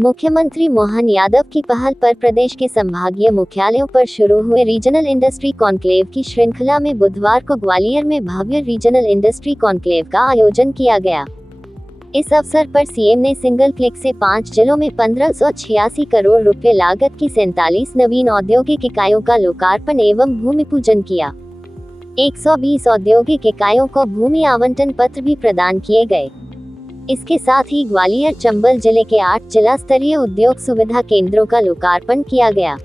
मुख्यमंत्री मोहन यादव की पहल पर प्रदेश के संभागीय मुख्यालयों पर शुरू हुए रीजनल इंडस्ट्री कॉन्क्लेव की श्रृंखला में बुधवार को ग्वालियर में भव्य रीजनल इंडस्ट्री कॉन्क्लेव का आयोजन किया गया। इस अवसर पर सीएम ने सिंगल क्लिक से 5 जिलों में 1586 करोड़ रुपए लागत की 47 नवीन औद्योगिक इकाइयों का लोकार्पण एवं भूमि पूजन किया। 120 औद्योगिक इकाइयों को भूमि आवंटन पत्र भी प्रदान किए गए। इसके साथ ही ग्वालियर चंबल जिले के 8 जिला स्तरीय उद्योग सुविधा केंद्रों का लोकार्पण किया गया।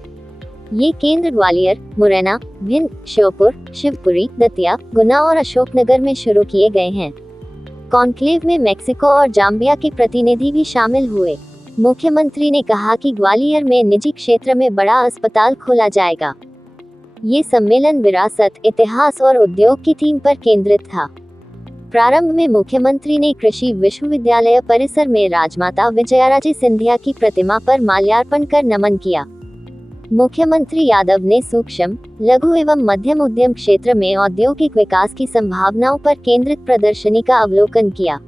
ये केंद्र ग्वालियर, मुरैना, भिंड, श्योपुर, शिवपुरी, दतिया, गुना और अशोकनगर में शुरू किए गए हैं। कॉन्क्लेव में मेक्सिको और जाम्बिया के प्रतिनिधि भी शामिल हुए। मुख्यमंत्री ने कहा कि ग्वालियर में निजी क्षेत्र में बड़ा अस्पताल खोला जाएगा। ये सम्मेलन विरासत, इतिहास और उद्योग की थीम पर केंद्रित था। प्रारंभ में मुख्यमंत्री ने कृषि विश्वविद्यालय परिसर में राजमाता विजयाराजे सिंधिया की प्रतिमा पर माल्यार्पण कर नमन किया। मुख्यमंत्री यादव ने सूक्ष्म, लघु एवं मध्यम उद्यम क्षेत्र में औद्योगिक विकास की संभावनाओं पर केंद्रित प्रदर्शनी का अवलोकन किया।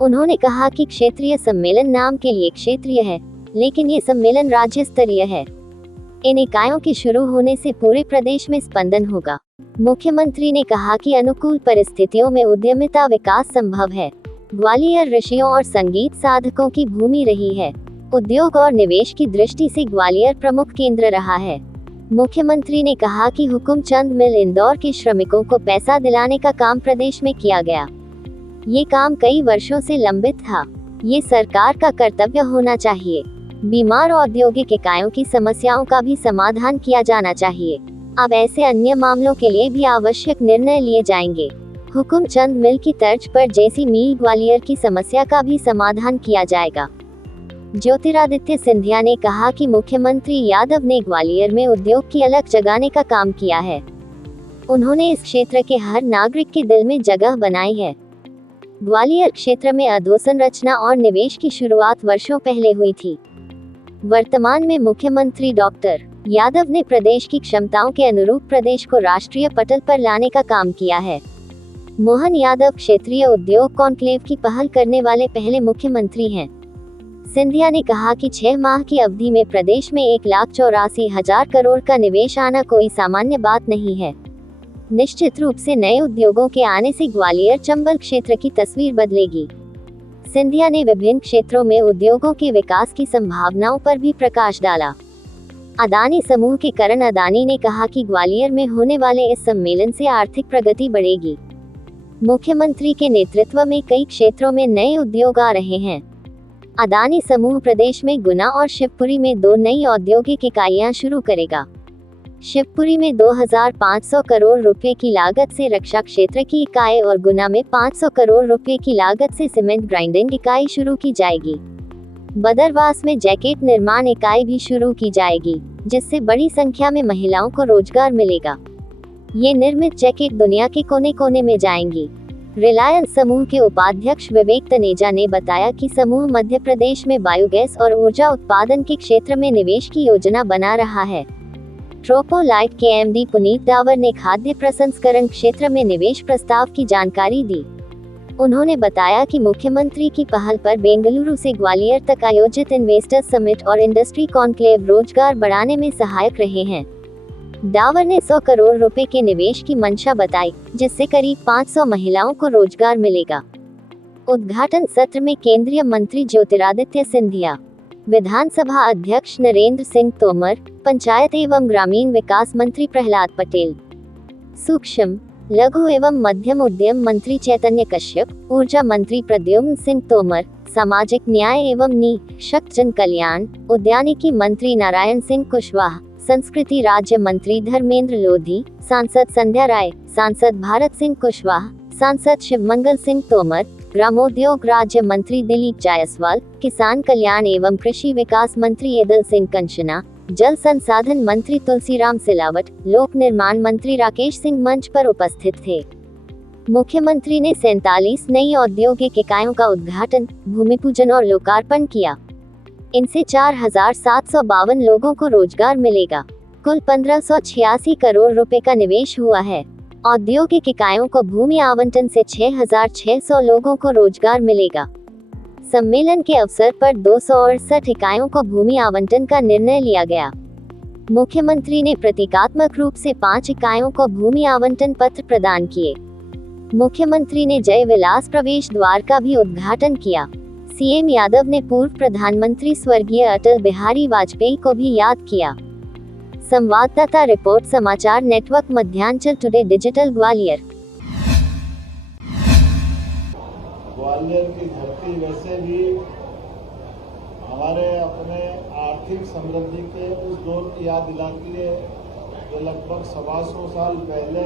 उन्होंने कहा कि क्षेत्रीय सम्मेलन नाम के लिए क्षेत्रीय है, लेकिन ये सम्मेलन राज्य स्तरीय है। इन इकाइयों के शुरू होने से पूरे प्रदेश में स्पंदन होगा। मुख्यमंत्री ने कहा कि अनुकूल परिस्थितियों में उद्यमिता विकास संभव है। ग्वालियर ऋषियों और संगीत साधकों की भूमि रही है। उद्योग और निवेश की दृष्टि से ग्वालियर प्रमुख केंद्र रहा है। मुख्यमंत्री ने कहा कि हुकुमचंद मिल इंदौर के श्रमिकों को पैसा दिलाने का काम प्रदेश में किया गया। ये काम कई वर्षों से लंबित था। ये सरकार का कर्तव्य होना चाहिए। बीमार औद्योगिक इकाइयों की समस्याओं का भी समाधान किया जाना चाहिए। अब ऐसे अन्य मामलों के लिए भी आवश्यक निर्णय लिए जाएंगे। हुकुमचंद मिल की तर्ज पर जेसी मिल ग्वालियर की समस्या का भी समाधान किया जाएगा। ज्योतिरादित्य सिंधिया ने कहा कि मुख्यमंत्री यादव ने ग्वालियर में उद्योग की अलग जगाने का काम किया है। उन्होंने इस क्षेत्र के हर नागरिक के दिल में जगह बनाई है। ग्वालियर क्षेत्र में अधोसंरचना और निवेश की शुरुआत वर्षों पहले हुई थी। वर्तमान में मुख्यमंत्री डॉक्टर यादव ने प्रदेश की क्षमताओं के अनुरूप प्रदेश को राष्ट्रीय पटल पर लाने का काम किया है। मोहन यादव क्षेत्रीय उद्योग कॉन्क्लेव की पहल करने वाले पहले मुख्यमंत्री हैं। सिंधिया ने कहा कि 6 माह की अवधि में प्रदेश में 1,84,000 करोड़ का निवेश आना कोई सामान्य बात नहीं है। निश्चित रूप से नए उद्योगों के आने से ग्वालियर चंबल क्षेत्र की तस्वीर बदलेगी। सिंधिया ने विभिन्न क्षेत्रों में उद्योगों के विकास की संभावनाओं पर भी प्रकाश डाला। अदानी समूह के करण अदानी ने कहा कि ग्वालियर में होने वाले इस सम्मेलन से आर्थिक प्रगति बढ़ेगी। मुख्यमंत्री के नेतृत्व में कई क्षेत्रों में नए उद्योग आ रहे हैं। अदानी समूह प्रदेश में गुना और शिवपुरी में 2 नई औद्योगिक इकाइयां शुरू करेगा। शिवपुरी में 2,500 करोड़ रुपए की लागत से रक्षा क्षेत्र की इकाई और गुना में 500 करोड़ रुपए की लागत से सीमेंट ग्राइंडिंग इकाई शुरू की जाएगी। बदरवास में जैकेट निर्माण इकाई भी शुरू की जाएगी, जिससे बड़ी संख्या में महिलाओं को रोजगार मिलेगा। ये निर्मित जैकेट दुनिया के कोने कोने में जाएंगी। रिलायंस समूह के उपाध्यक्ष विवेक तनेजा ने बताया कि समूह मध्य प्रदेश में बायोगैस और ऊर्जा उत्पादन के क्षेत्र में निवेश की योजना बना रहा है। ट्रोपोलाइट के एमडी पुनीत डावर ने खाद्य प्रसंस्करण क्षेत्र में निवेश प्रस्ताव की जानकारी दी। उन्होंने बताया कि मुख्यमंत्री की पहल पर बेंगलुरु से ग्वालियर तक आयोजित इन्वेस्टर्स समिट और इंडस्ट्री कॉन्क्लेव रोजगार बढ़ाने में सहायक रहे हैं। डावर ने 100 करोड़ रुपए के निवेश की मंशा बताई, जिससे करीब 500 महिलाओं को रोजगार मिलेगा। उद्घाटन सत्र में केंद्रीय मंत्री ज्योतिरादित्य सिंधिया, विधानसभा अध्यक्ष नरेंद्र सिंह तोमर, पंचायत एवं ग्रामीण विकास मंत्री प्रहलाद पटेल, सूक्ष्म, लघु एवं मध्यम उद्यम मंत्री चैतन्य कश्यप, ऊर्जा मंत्री प्रद्युम्न सिंह तोमर, सामाजिक न्याय एवं निःशक्त जन कल्याण, उद्यानिकी मंत्री नारायण सिंह कुशवाहा, संस्कृति राज्य मंत्री धर्मेंद्र लोधी, सांसद संध्या राय, सांसद भारत सिंह कुशवाहा, सांसद शिवमंगल सिंह तोमर, ग्रामोद्योग राज्य मंत्री दिलीप जायसवाल, किसान कल्याण एवं कृषि विकास मंत्री येदल सिंह कंशना, जल संसाधन मंत्री तुलसीराम सिलावट, लोक निर्माण मंत्री राकेश सिंह मंच पर उपस्थित थे। मुख्यमंत्री ने 47 नई औद्योगिक इकाइयों का उद्घाटन, भूमि पूजन और लोकार्पण किया। इनसे 4,752 लोगों को रोजगार मिलेगा। कुल 1586 करोड़ रुपए का निवेश हुआ है। औद्योगिक इकाइयों को भूमि आवंटन से 6,600 लोगों को रोजगार मिलेगा। सम्मेलन के अवसर पर 268 इकाइयों को भूमि आवंटन का निर्णय लिया गया। मुख्यमंत्री ने प्रतीकात्मक रूप से 5 इकाइयों को भूमि आवंटन पत्र प्रदान किए। मुख्यमंत्री ने जय विलास प्रवेश द्वार का भी उद्घाटन किया। सीएम यादव ने पूर्व प्रधानमंत्री स्वर्गीय अटल बिहारी वाजपेयी को भी याद किया। संवाददाता रिपोर्ट, समाचार network Madhyanchal today digital, Gwalior. Gwalior की धरती वैसे भी हमारे अपने आर्थिक समृद्धि के उस दौर की याद दिलाती है जो लगभग 125 साल पहले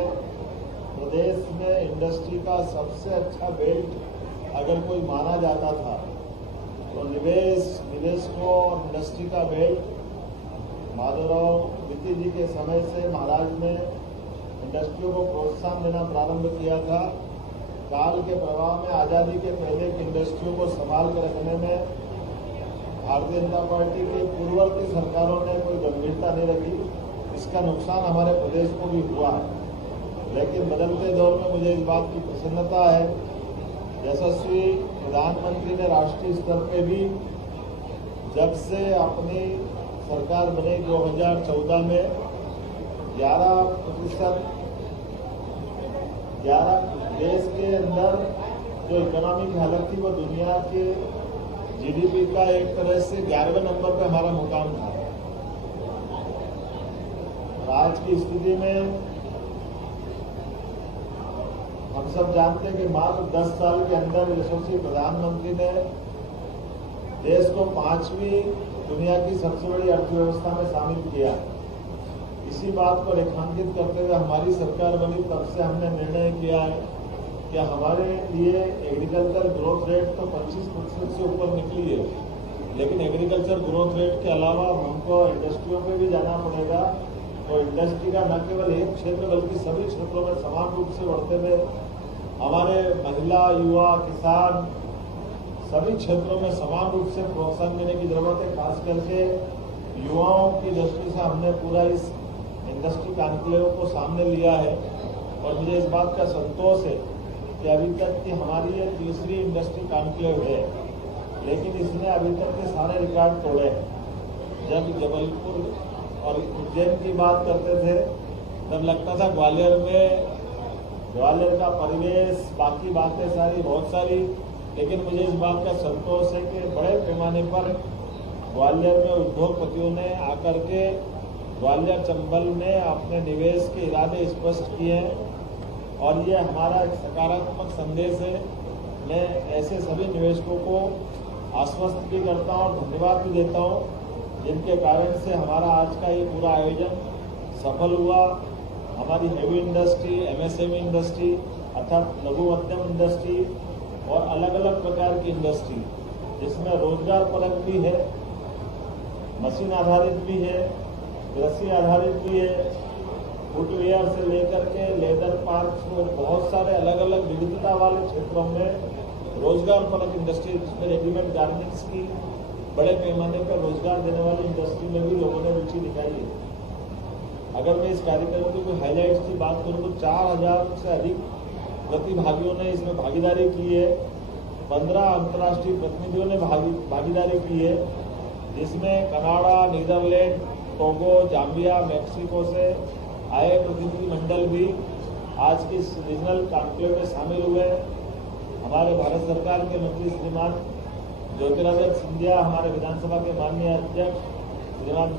प्रदेश में इंडस्ट्री का सबसे अच्छा बेल्ट अगर कोई माना जाता था तो निवेशकों और इंडस्ट्री का बेल्ट माधवराव वित्ती जी के समय से महाराज ने इंडस्ट्रियों को प्रोत्साहन देना प्रारंभ किया था। काल के प्रभाव में आज़ादी के पहले की इंडस्ट्रियों को संभाल कर रखने में भारतीय जनता पार्टी की पूर्ववर्ती सरकारों ने कोई गंभीरता नहीं रखी। इसका नुकसान हमारे प्रदेश को भी हुआ है। लेकिन बदलते दौर में मुझे इस बात की प्रसन्नता है, यशस्वी प्रधानमंत्री ने राष्ट्रीय स्तर पे भी जब से अपनी सरकार बनी 2014 में 11% देश के अंदर जो इकोनॉमी की हालत थी वो दुनिया के जीडीपी का एक तरह से 11वें नंबर पे हमारा मुकाम था। और आज की स्थिति में हम सब जानते हैं कि मात्र 10 साल के अंदर यशस्वी प्रधानमंत्री ने देश को 5वीं दुनिया की सबसे बड़ी अर्थव्यवस्था में शामिल किया। इसी बात को रेखांकित करते हुए हमारी सरकार बनी तब से हमने निर्णय किया है कि हमारे लिए एग्रीकल्चर ग्रोथ रेट तो 25% से ऊपर निकली है, लेकिन एग्रीकल्चर ग्रोथ रेट के अलावा हमको इंडस्ट्रियों पे भी जाना पड़ेगा। तो इंडस्ट्री का न केवल एक क्षेत्र बल्कि सभी क्षेत्रों में समान रूप से बढ़ते हुए हमारे महिला, युवा, किसान सभी क्षेत्रों में समान रूप से प्रोत्साहन देने की जरूरत है। खास करके युवाओं की दृष्टि से हमने पूरा इस इंडस्ट्री कॉन्क्लेव को सामने लिया है और मुझे इस बात का संतोष है कि अभी तक की हमारी ये तीसरी इंडस्ट्री कॉन्क्लेव है, लेकिन इसने अभी तक के सारे रिकॉर्ड तोड़े हैं। जब जबलपुर और उज्जैन की बात करते थे तब लगता था ग्वालियर का परिवेश, बाकी बातें सारी बहुत सारी, लेकिन मुझे इस बात का संतोष है कि बड़े पैमाने पर ग्वालियर में उद्योगपतियों ने आकर के ग्वालियर चंबल में अपने निवेश के इरादे स्पष्ट किए हैं और ये हमारा एक सकारात्मक संदेश है। मैं ऐसे सभी निवेशकों को आश्वस्त भी करता हूँ और धन्यवाद भी देता हूँ जिनके कारण से हमारा आज का ये पूरा आयोजन सफल हुआ। हमारी हेवी इंडस्ट्री, एमएसएमई इंडस्ट्री अर्थात लघु मध्यम इंडस्ट्री और अलग अलग प्रकार की इंडस्ट्री जिसमें रोजगार परक भी है, मशीन आधारित भी है, कृषि आधारित भी है, फुटवेयर से लेकर के लेदर पार्क और बहुत सारे अलग अलग विविधता वाले क्षेत्रों में रोजगार परक इंडस्ट्री जिसमें रेडीमेड गारमेंट्स की बड़े पैमाने पर रोजगार देने वाली इंडस्ट्री में भी लोगों ने रुचि दिखाई है। अगर मैं इस कार्यक्रम की कोई हाईलाइट्स की बात करूं तो 4000 से अधिक प्रतिभागियों ने इसमें भागीदारी की है। 15 अंतर्राष्ट्रीय प्रतिनिधियों ने भागीदारी की है, जिसमें Canada, Netherlands, Togo, Zambia, Mexico से आए प्रतिनिधि मंडल भी आज की इस रीजनल कॉन्क्लेव में शामिल हुए। हमारे भारत सरकार के मंत्री श्रीमान ज्योतिरादित्य सिंधिया, हमारे विधानसभा के माननीय अध्यक्ष श्रीमान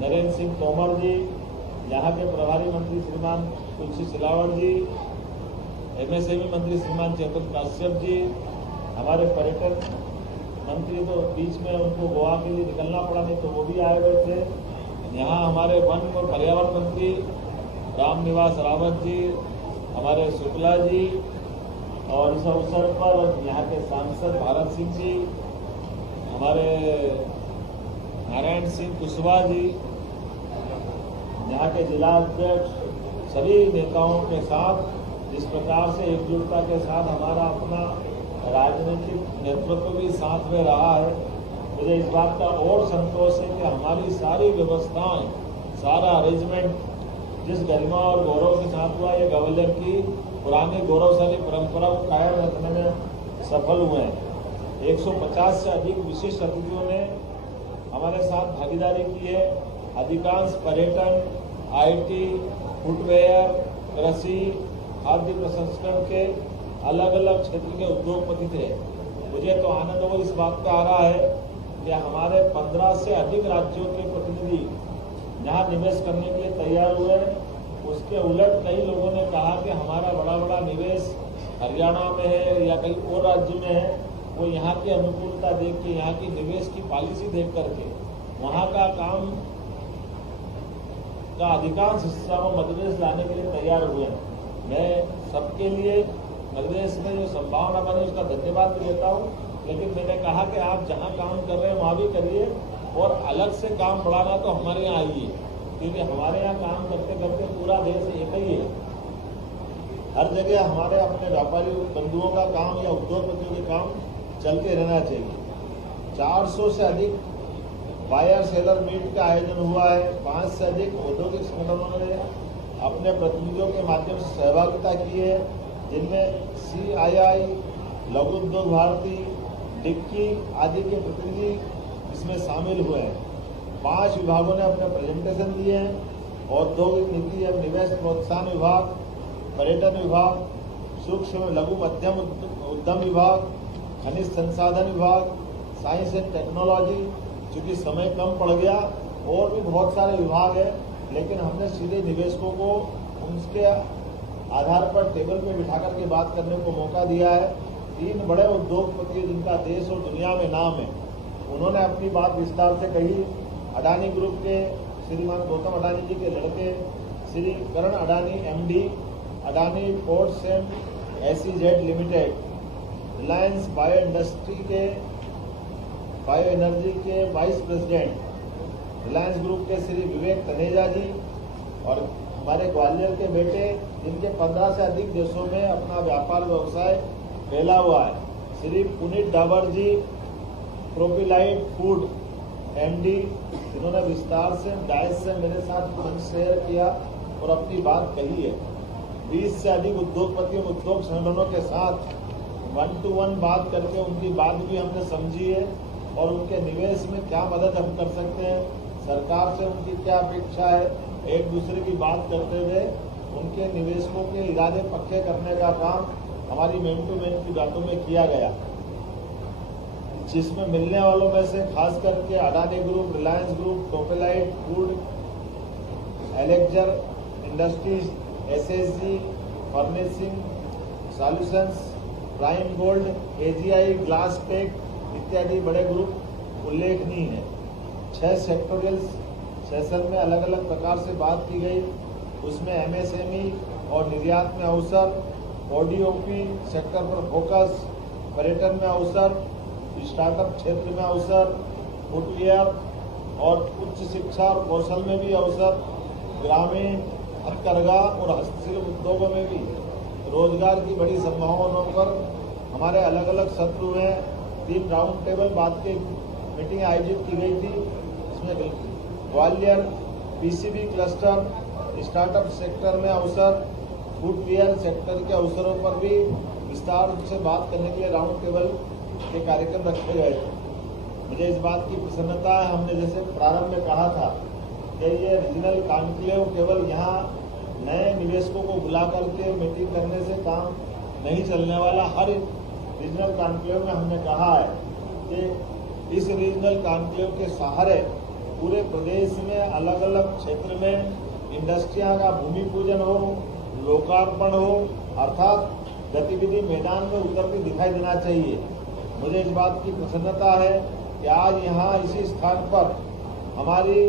नरेंद्र सिंह तोमर जी, यहाँ के प्रभारी मंत्री श्रीमान तुलसी सिलावट जी, एमएसएमई मंत्री श्रीमान चेतन काश्यप जी, हमारे पर्यटन मंत्री तो बीच में उनको गोवा के लिए निकलना पड़ा, नहीं तो वो भी आए हुए थे। यहाँ हमारे वन और पर्यावरण मंत्री रामनिवास रावत जी, हमारे शुक्ला जी और इस अवसर पर यहाँ के सांसद भारत सिंह जी, हमारे नारायण सिंह कुशवाहा जी, यहाँ के जिला अध्यक्ष, सभी नेताओं के साथ जिस प्रकार से एकजुटता के साथ हमारा अपना राजनीतिक नेतृत्व भी साथ में रहा है, मुझे इस बात का और संतोष है कि हमारी सारी व्यवस्थाएं, सारा अरेंजमेंट जिस गरिमा और गौरव के साथ हुआ, ये ग्वालियर की पुरानी गौरवशाली परंपरा को कायम रखने में सफल हुए हैं। 150 से अधिक विशिष्ट अतिथियों ने हमारे साथ भागीदारी की है। अधिकांश पर्यटन, आईटी, फुटवेयर, कृषि, खाद्य प्रसंस्करण के अलग अलग क्षेत्र के उद्योगपति थे। मुझे तो आनंद और इस बात का आ रहा है कि हमारे 15 से अधिक राज्यों के प्रतिनिधि जहां निवेश करने के लिए तैयार हुए। उसके उलट कई लोगों ने कहा कि हमारा बड़ा बड़ा निवेश हरियाणा में है या कहीं और राज्य में है। वो यहाँ की अनुकूलता देख के, यहाँ की निवेश की पॉलिसी देख करके वहाँ का काम का अधिकांश हिस्सा वो मध्य प्रदेश लाने के लिए तैयार हुए हैं। मैं सबके लिए मध्य प्रदेश में जो संभावना बनी उसका धन्यवाद भी देता हूँ, लेकिन मैंने कहा कि आप जहाँ काम कर रहे हैं वहाँ भी करिए और अलग से काम बढ़ाना तो हमारे यहाँ आइए, क्योंकि हमारे यहाँ काम करते करते पूरा देश एक ही है। हर जगह हमारे अपने व्यापारी बंधुओं का काम या उद्योगपतियों के काम चलते रहना चाहिए। 400 से अधिक बायर सेलर मीट का आयोजन हुआ है। 5 से अधिक औद्योगिक संगठनों ने अपने प्रतिनिधियों के माध्यम से सहभागिता की है, जिनमें CII, लघु उद्योग भारती, डिक्की आदि के प्रतिनिधि इसमें शामिल हुए हैं। 5 विभागों ने अपने प्रेजेंटेशन दिए हैं। औद्योगिक नीति एवं निवेश प्रोत्साहन विभाग, पर्यटन विभाग, सूक्ष्म लघु मध्यम उद्यम विभाग, खनिज संसाधन विभाग, साइंस एंड टेक्नोलॉजी। चूँकि समय कम पड़ गया और भी बहुत सारे विभाग हैं, लेकिन हमने सीधे निवेशकों को उनके आधार पर टेबल पे बिठा करके बात करने को मौका दिया है। 3 बड़े उद्योगपति जिनका देश और दुनिया में नाम है, उन्होंने अपनी बात विस्तार से कही। अडानी ग्रुप के श्रीमान गौतम अडानी जी के लड़के Shri Karan Adani MD, Adani ports and SEZ limited, Reliance bio industry के बायो एनर्जी के वाइस प्रेसिडेंट, रिलायंस ग्रुप के श्री विवेक तनेजा जी और हमारे ग्वालियर के बेटे जिनके 15 से अधिक देशों में अपना व्यापार व्यवसाय फैला हुआ है, श्री पुनीत डाबर जी, प्रोपिलाइट फूड MD, जिन्होंने विस्तार से डायस से मेरे साथ मंच शेयर किया और अपनी बात कही है। 20 से अधिक उद्योगपतियों, उद्योग संगठनों के साथ 1-to-1 बात करके उनकी बात भी हमने समझी है और उनके निवेश में क्या मदद हम कर सकते हैं, सरकार से उनकी क्या अपेक्षा है, एक दूसरे की बात करते हुए उनके निवेशकों के इरादे पक्के करने का काम हमारी मैन टू मैन की बातों में किया गया, जिसमें मिलने वालों में से खास करके अडानी ग्रुप, रिलायंस ग्रुप, टोपेलाइट फूड, एलेक्जर industries, SSG furnishing solutions, prime gold, AGI glass tech इत्यादि बड़े ग्रुप उल्लेखनीय हैं। 6 सेक्टोरियल सेशन में अलग अलग प्रकार से बात की गई। उसमें MSME और निर्यात में अवसर, ODOP सेक्टर पर फोकस, पर्यटन में अवसर, स्टार्टअप क्षेत्र में अवसर, फुटवेयर और उच्च शिक्षा और कौशल में भी अवसर, ग्रामीण हथकरघा और हस्तशिल्प उद्योगों में भी रोजगार की बड़ी संभावनाओं पर हमारे अलग अलग सत्र हुए। 3 राउंड टेबल बात की मीटिंग आयोजित की गई थी। इसमें Gwalior PCB cluster, startup sector में अवसर, फुटवेयर सेक्टर के अवसरों पर भी विस्तार से बात करने के लिए राउंड टेबल के कार्यक्रम रखे गए थे। मुझे इस बात की प्रसन्नता है, हमने जैसे प्रारंभ में कहा था कि ये रीजनल कॉन्क्लेव केवल यहाँ नए निवेशकों को बुला करके मीटिंग करने से काम नहीं चलने वाला। हर रीजनल कॉन्क्लेव में हमने कहा है कि इस रीजनल कॉन्क्लेव के सहारे पूरे प्रदेश में अलग अलग क्षेत्र में इंडस्ट्रियां का भूमि पूजन हो, लोकार्पण हो, अर्थात गतिविधि मैदान में उतरती दिखाई देना चाहिए। मुझे इस बात की प्रसन्नता है कि आज यहाँ इसी स्थान पर हमारी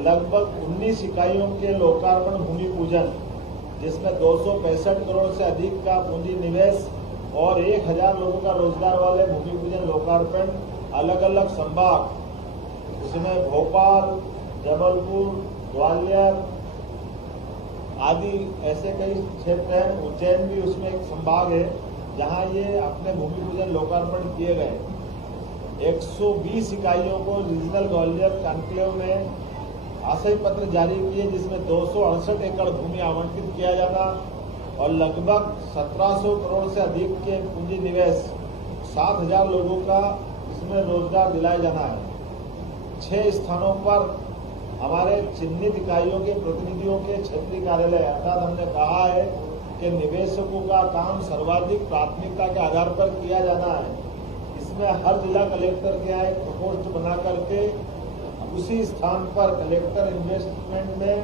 लगभग 19 इकाइयों के लोकार्पण भूमि पूजन, जिसमें 265 करोड़ से अधिक का पूंजी निवेश और 1000 लोगों का रोजगार वाले भूमि पूजन लोकार्पण अलग अलग संभाग, उसमें भोपाल, जबलपुर, ग्वालियर आदि ऐसे कई क्षेत्र हैं। उज्जैन भी उसमें एक संभाग है जहां ये अपने भूमि पूजन लोकार्पण किए गए। 120 इकाइयों को रीजनल ग्वालियर कॉन्क्लेव में आशय पत्र जारी किए, जिसमें 268 एकड़ भूमि आवंटित किया जाना और लगभग 1700 करोड़ से अधिक के पूंजी निवेश 7,000 लोगों का इसमें रोजगार दिलाया जाना है। 6 स्थानों पर हमारे चिन्हित इकाइयों के प्रतिनिधियों के क्षेत्रीय कार्यालय, अर्थात हमने कहा है कि निवेशकों का काम सर्वाधिक प्राथमिकता के आधार पर किया जाना है। इसमें हर जिला कलेक्टर के यहाँ एक प्रकोष्ठ बना करके उसी स्थान पर कलेक्टर इन्वेस्टमेंट में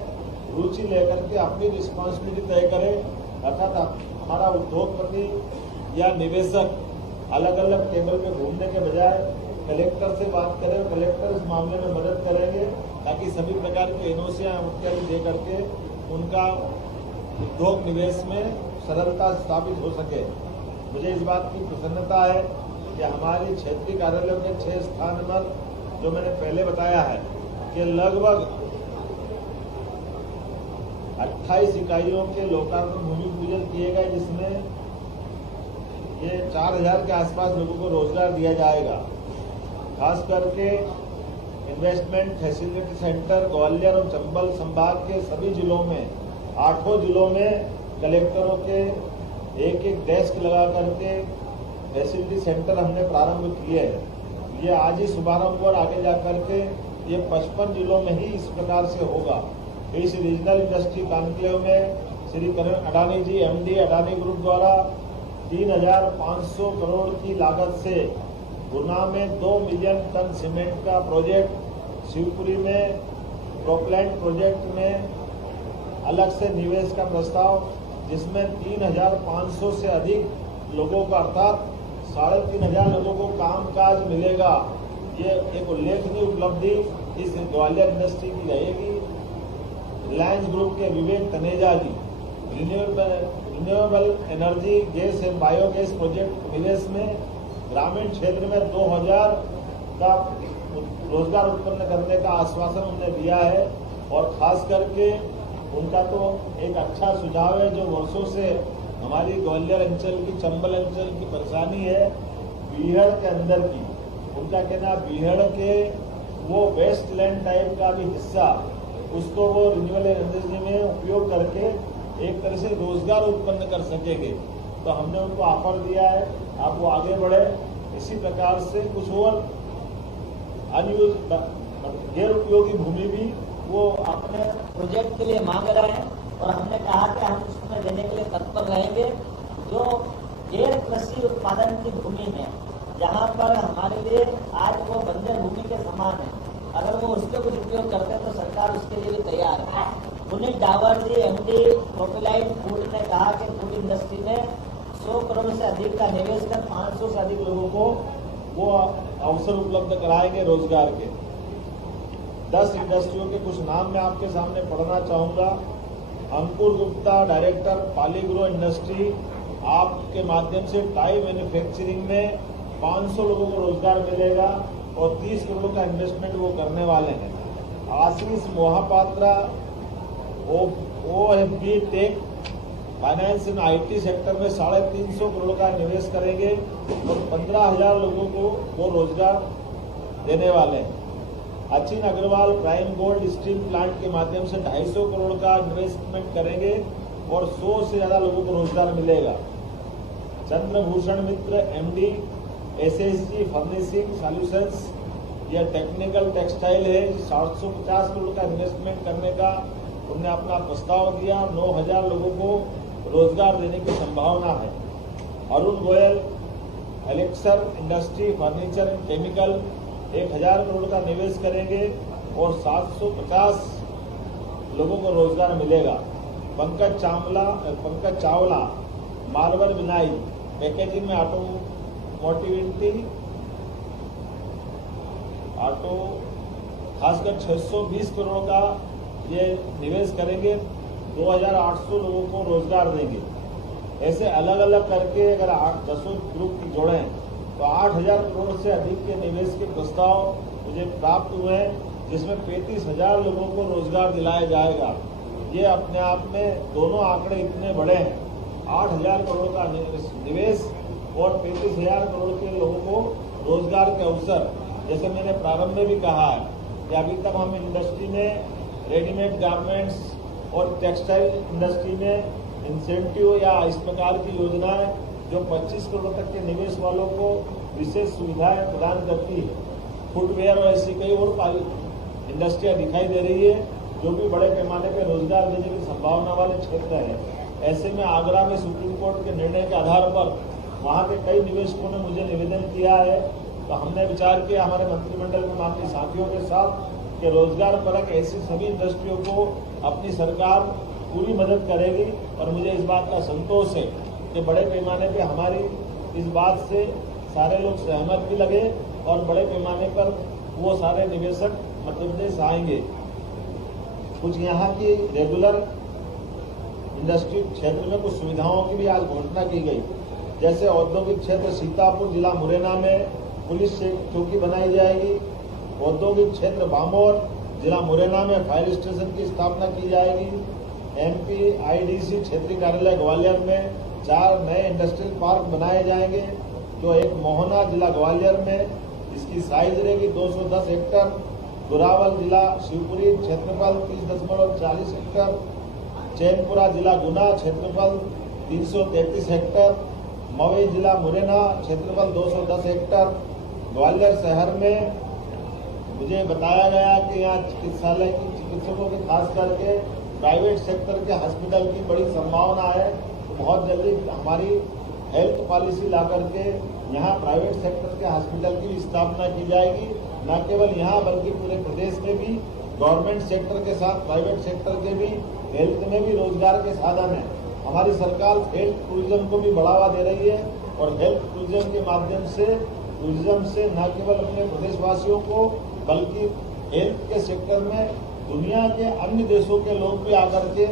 रुचि लेकर के अपनी रिस्पॉन्सिबिलिटी तय करे, अर्थात हमारा उद्योगपति या निवेशक अलग अलग टेबल पे घूमने के बजाय कलेक्टर से बात करें और कलेक्टर इस मामले में मदद करेंगे ताकि सभी प्रकार के एनओसियां इत्यादि दे करके उनका उद्योग निवेश में सरलता स्थापित हो सके। मुझे इस बात की प्रसन्नता है कि हमारी क्षेत्रीय कार्यालयों के 6 स्थान पर, जो मैंने पहले बताया है कि लगभग 28 इकाइयों के लोकार्पण भूमि पूजन किए गए, जिसमें ये 4,000 के आसपास लोगों को रोजगार दिया जाएगा। खास करके इन्वेस्टमेंट फैसिलिटी सेंटर ग्वालियर और चंबल संभाग के सभी जिलों में, 8 जिलों में कलेक्टरों के एक डेस्क लगा करके फैसिलिटी सेंटर हमने प्रारंभ किए हैं। ये आज ही शुभारंभ और आगे जाकर के ये 55 जिलों में ही इस प्रकार से होगा। इस रीजनल इंडस्ट्री कॉन्क्लेव में श्री करण अडानी जी, एमडी अडानी ग्रुप द्वारा 3,500 करोड़ की लागत से गुना में 2 मिलियन टन सीमेंट का प्रोजेक्ट, शिवपुरी में प्रोप्लांट प्रोजेक्ट में अलग से निवेश का प्रस्ताव, जिसमें 3,500 से अधिक लोगों का अर्थात 3,500 लोगों को कामकाज मिलेगा। ये एक उल्लेखनीय उपलब्धि इस ग्वालियर इंडस्ट्री की रहेगी। रिलायंस ग्रुप के Vivek Taneja ji renewable energy gas and biogas project निवेश में ग्रामीण क्षेत्र में 2,000 का रोजगार उत्पन्न करने का आश्वासन उन्होंने दिया है। और खास करके उनका तो एक अच्छा सुझाव है, जो वर्षों से हमारी ग्वालियर अंचल की, चंबल अंचल की परेशानी है बीहड़ के अंदर की। उनका कहना बीहड़ के वो वेस्ट लैंड टाइप का भी हिस्सा, उसको वो रिन्यूएबल एनर्जी में उपयोग करके एक तरह से रोजगार उत्पन्न कर सकेंगे। तो हमने उनको ऑफर दिया है, आप वो आगे बढ़े। इसी प्रकार से कुछ और गैर उपयोगी भूमि भी वो अपने प्रोजेक्ट के लिए मांग रहे हैं और हमने कहा कि हम उसमें देने के लिए तत्पर रहेंगे। जो गैर कृषि उत्पादन की भूमि है, जहाँ पर हमारे लिए आज वो बंजर भूमि के समान है, अगर वो उसके कुछ उपयोग करते हैं तो सरकार उसके लिए भी तैयार है। पुनीत डावर जी, एमडी प्रोपिलाइन फूड ने कहा कि फूड इंडस्ट्री में 100 करोड़ से अधिक का निवेश कर 500 से अधिक लोगों को वो अवसर उपलब्ध कराएंगे रोजगार के। 10 इंडस्ट्रियों के कुछ नाम मैं आपके सामने पढ़ना चाहूंगा। अंकुर गुप्ता, डायरेक्टर पालीग्रो इंडस्ट्री, आपके माध्यम से टाई मैन्युफैक्चरिंग में 500 लोगों को रोजगार मिलेगा और 30 करोड़ का इन्वेस्टमेंट वो करने वाले हैं। Ashish Mohapatra, OFB tech finance in IT sector में 350 करोड़ का निवेश करेंगे और 15,000 लोगों को वो रोजगार देने वाले हैं। Achin Agarwal Prime Gold steel plant के माध्यम से 250 करोड़ का इन्वेस्टमेंट करेंगे और 100 से ज्यादा लोगों को रोजगार मिलेगा। चंद्रभूषण मित्र, MD SSG फर्निशिंग सॉल्यूशंस, यह टेक्निकल टेक्सटाइल है, 750 करोड़ का इन्वेस्टमेंट करने का उन्होंने अपना प्रस्ताव दिया। 9,000 लोगों को रोजगार देने की संभावना है। Arun Goyal, elixir industry furniture and chemical, 1,000 crore का निवेश करेंगे और 750 लोगों को रोजगार मिलेगा। पंकज चावला मार्बल बिनाई, पैकेजिंग में ऑटो खासकर 620 करोड़ का ये निवेश करेंगे, 2,800 लोगों को रोजगार देंगे। ऐसे अलग अलग करके अगर 10 ग्रुप जोड़ें तो 8,000 करोड़ से अधिक के निवेश के प्रस्ताव मुझे प्राप्त हुए हैं, जिसमें 35,000 लोगों को रोजगार दिलाया जाएगा। ये अपने आप में दोनों आंकड़े इतने बड़े हैं, 8,000 करोड़ का निवेश और 35,000 करोड़ के लोगों को रोजगार के अवसर। जैसे मैंने प्रारंभ में भी कहा है कि अभी तक हम इंडस्ट्री में रेडीमेड गारमेंट्स और टेक्सटाइल इंडस्ट्री में इंसेंटिव या इस प्रकार की योजनाएं जो 25 करोड़ तक के निवेश वालों को विशेष सुविधाएं प्रदान करती है। फुटवेयर और ऐसी कई और इंडस्ट्रियां दिखाई दे रही है जो भी बड़े पैमाने पर रोजगार देने की संभावना वाले क्षेत्र है। ऐसे में आगरा में सुप्रीम कोर्ट के निर्णय के आधार पर वहां के कई निवेशकों ने मुझे निवेदन किया है, तो हमने विचार किया हमारे मंत्रिमंडल के माननीय साथियों के साथ कि रोजगार परक ऐसी सभी इंडस्ट्रियों को अपनी सरकार पूरी मदद करेगी। और मुझे इस बात का संतोष है कि बड़े पैमाने पे हमारी इस बात से सारे लोग सहमत भी लगे और बड़े पैमाने पर वो सारे निवेशक मध्य प्रदेश आएंगे। कुछ यहाँ की रेगुलर इंडस्ट्री क्षेत्र में कुछ सुविधाओं की भी आज घोषणा की गई, जैसे औद्योगिक क्षेत्र सीतापुर जिला मुरैना में पुलिस चौकी बनाई जाएगी। औद्योगिक क्षेत्र बामोर जिला मुरैना में फायर स्टेशन की स्थापना की जाएगी। MPIDC क्षेत्रीय कार्यालय ग्वालियर में 4 नए इंडस्ट्रियल पार्क बनाए जाएंगे, जो एक मोहना जिला ग्वालियर में इसकी साइज रहेगी 210 हेक्टर। गुरावल जिला शिवपुरी क्षेत्रफल 30.40 हेक्टर। चैनपुरा जिला गुना क्षेत्रफल 333 हेक्टर। मवई जिला मुरैना क्षेत्रफल 210 हेक्टर। ग्वालियर शहर में मुझे बताया गया कि यहाँ चिकित्सालय की चिकित्सकों के खास करके प्राइवेट सेक्टर के हॉस्पिटल की बड़ी संभावना है। तो बहुत जल्दी हमारी हेल्थ पॉलिसी ला करके यहाँ प्राइवेट सेक्टर के हॉस्पिटल की स्थापना की जाएगी। न केवल यहाँ बल्कि पूरे प्रदेश में भी गवर्नमेंट सेक्टर के साथ प्राइवेट सेक्टर के भी हेल्थ में भी रोजगार के साधन है। हमारी सरकार हेल्थ टूरिज्म को भी बढ़ावा दे रही है और हेल्थ टूरिज्म के माध्यम से टूरिज्म से न केवल अपने प्रदेशवासियों को बल्कि हेल्थ के सेक्टर में दुनिया के अन्य देशों के लोग भी आकर के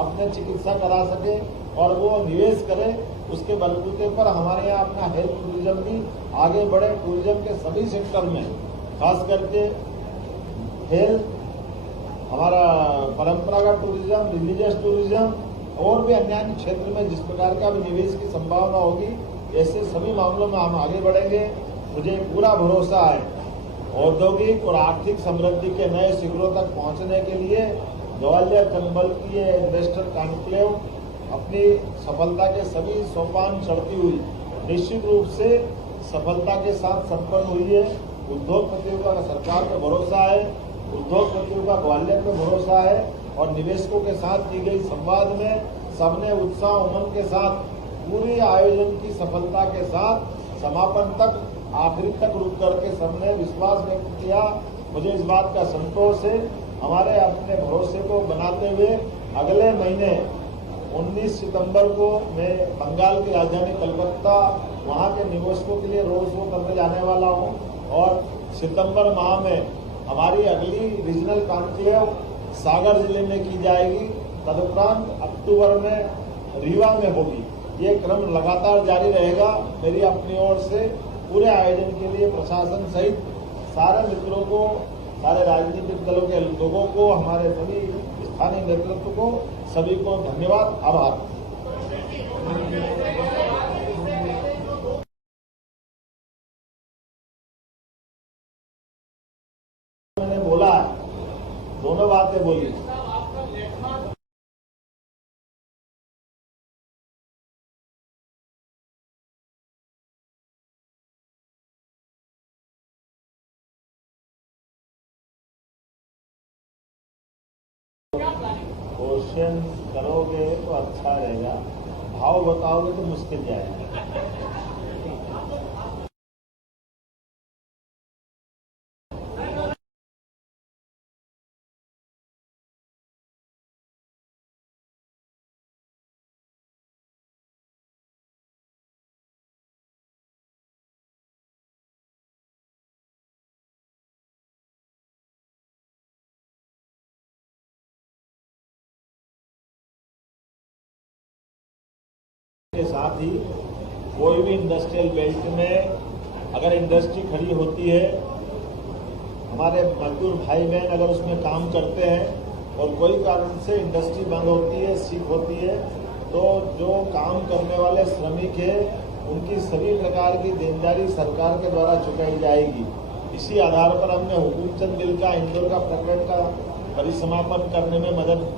अपने चिकित्सा करा सके और वो निवेश करें। उसके बलबूते पर हमारे यहाँ अपना हेल्थ टूरिज्म भी आगे बढ़े। टूरिज्म के सभी सेक्टर में खास करके हेल्थ, हमारा परंपरागत टूरिज्म, रिलीजियस टूरिज्म और भी अन्य क्षेत्र में जिस प्रकार का भी निवेश की संभावना होगी, ऐसे सभी मामलों में हम आगे बढ़ेंगे। मुझे पूरा भरोसा है औद्योगिक और आर्थिक समृद्धि के नए शिखरों तक पहुंचने के लिए ग्वालियर चंबल की ये इन्वेस्टर कॉन्क्लेव अपनी सफलता के सभी सोपान चढ़ती हुई निश्चित रूप से सफलता के साथ संपन्न हुई है। उद्योगपतियों का सरकार पर भरोसा है, उद्योगपतियों का ग्वालियर पर भरोसा है और निवेशकों के साथ की गई संवाद में सबने उत्साह उमंग के साथ पूरी आयोजन की सफलता के साथ समापन तक आखिरी तक रुक करके सबने विश्वास व्यक्त किया। मुझे इस बात का संतोष है। हमारे अपने भरोसे को बनाते हुए अगले महीने 19 सितंबर को मैं बंगाल की राजधानी कलकत्ता वहां के निवेशकों के लिए रोड शो करने जाने वाला हूं और सितंबर माह में हमारी अगली रीजनल कॉन्क्लेव सागर जिले में की जाएगी। तदुपरांत अक्टूबर में रीवा में होगी। ये क्रम लगातार जारी रहेगा। मेरी अपनी ओर से पूरे आयोजन के लिए प्रशासन सहित सारे मित्रों को, सारे राजनीतिक दलों के लोगों को, हमारे सभी स्थानीय नेतृत्व को, सभी को धन्यवाद, आभार। मैंने बोला, दोनों बातें बोली। क्वेश्चन करोगे तो अच्छा रहेगा, भाव बताओगे तो मुश्किल जाएगा। के साथ ही कोई भी इंडस्ट्रियल बेल्ट में अगर इंडस्ट्री खड़ी होती है, हमारे मजदूर भाई बहन अगर उसमें काम करते हैं और कोई कारण से इंडस्ट्री बंद होती है, सीख होती है, तो जो काम करने वाले श्रमिक है उनकी सभी प्रकार की देनदारी सरकार के द्वारा चुकाई जाएगी। इसी आधार पर हमने हुकुमचंद बिल का, इंदौर का प्रकरण का परिसमापन करने में मदद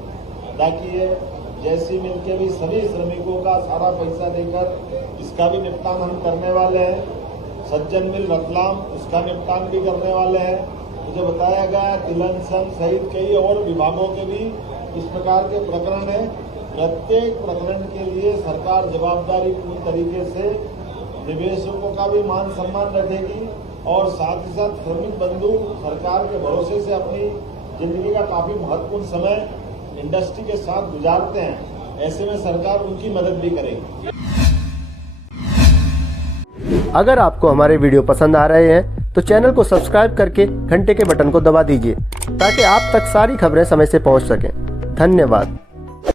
अदा की है। जैसी मिल के भी सभी श्रमिकों का सारा पैसा देकर इसका भी निपटान हम करने वाले हैं। सज्जन मिल रतलाम उसका निपटान भी करने वाले हैं। मुझे बताया गया तिलन संघ सहित कई और विभागों के भी इस प्रकार के प्रकरण है। प्रत्येक प्रकरण के लिए सरकार जवाबदारी पूर्ण तरीके से निवेशकों का भी मान सम्मान रखेगी और साथ ही साथ श्रमिक बंधु सरकार के भरोसे से अपनी जिंदगी का काफी महत्वपूर्ण समय इंडस्ट्री के साथ गुजारते हैं। ऐसे में सरकार उनकी मदद भी करेगी। अगर आपको हमारे वीडियो पसंद आ रहे हैं तो चैनल को सब्सक्राइब करके घंटे के बटन को दबा दीजिए ताकि आप तक सारी खबरें समय से पहुंच सकें। धन्यवाद।